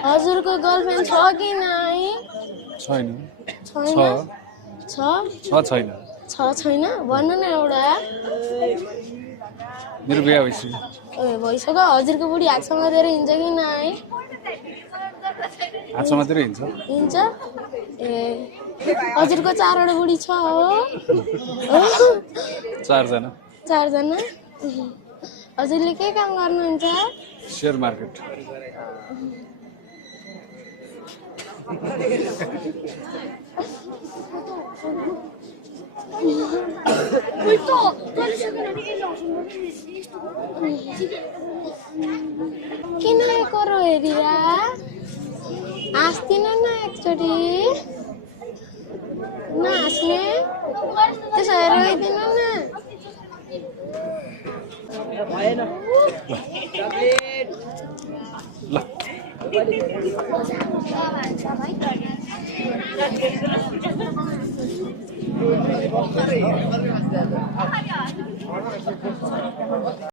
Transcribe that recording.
हजुरको गर्लफ्रेन्ड छ कि नै? छैन। छैन। छ छैन। छैन भन्नु न एउटा। मेरो बिहा भइसक्यो। ए भइसक्यो। हजुरको बुढी हात समातेर हिँड्छ कि नै? हात समातेर हिँड्छ। हिँड्छ। ए हजुरको 4 वटा बुढी छ हो? 4 जना। 4 जना। हजुरले के काम गर्नुहुन्छ? Share market. किन करो हेरिरा हाँस्दिन न एकचोटि नहाँस्ने त्यसो रोइदिनु न ल